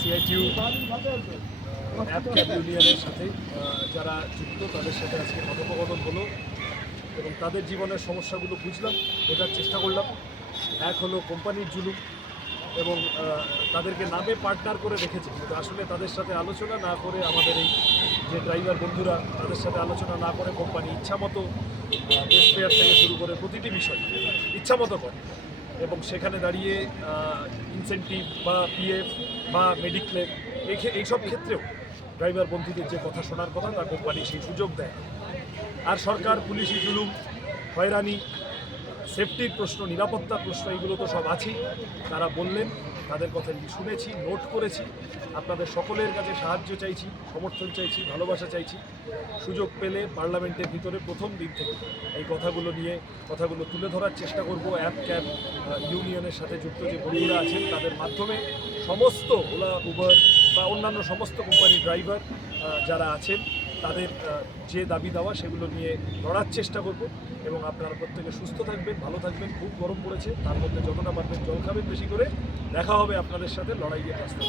CITU app cab ইউনিয়নের সাথে যারা যুক্ত তাদের সাথে আজকে কথোপকথন হলো এবং তাদের জীবনের সমস্যাগুলো বুঝলাম, বোঝার চেষ্টা করলাম। এক হলো কোম্পানির জুলুম এবং তাদেরকে নামে পার্টনার করে রেখেছে, কিন্তু আসলে তাদের সাথে আলোচনা না করে, আমাদের এই যে ড্রাইভার বন্ধুরা তাদের সাথে আলোচনা না করে কোম্পানি ইচ্ছামতো বেস ফেয়ার থেকে শুরু করে প্রতিটি বিষয় ইচ্ছামতো করে এবং সেখানে দাঁড়িয়ে ইনসেন্টিভ বা পিএফ বা মেডিক্লেম এইসব ক্ষেত্রেও ড্রাইভার বন্ধুদের যে কথা শোনার কথা তা কোম্পানি সেই সুযোগ দেয়। আর সরকার পুলিশি জুলুম, হয়রানি, সেফটির প্রশ্ন, নিরাপত্তার প্রশ্ন, এগুলো তো সব আছেই। তারা বললেন, তাদের কথা শুনেছি, নোট করেছি। আপনাদের সকলের কাছে সাহায্য চাইছি, সমর্থন চাইছি, ভালোবাসা চাইছি। সুযোগ পেলে পার্লামেন্টের ভিতরে প্রথম দিন থেকে এই কথাগুলো তুলে ধরার চেষ্টা করব। অ্যাপ ক্যাব ইউনিয়নের সাথে যুক্ত যে বন্ধুরা আছেন তাদের মাধ্যমে সমস্ত ওলা, উবার বা অন্যান্য সমস্ত কোম্পানির ড্রাইভার যারা আছেন তাদের যে দাবি দেওয়া সেগুলো নিয়ে লড়ার চেষ্টা করব। এবং আপনারা প্রত্যেকে সুস্থ থাকবেন, ভালো থাকবেন। খুব গরম পড়েছে, তার মধ্যে যতটা পারবেন জল খাবেন বেশি করে। দেখা হবে আপনাদের সাথে লড়াইয়ের রাস্তা।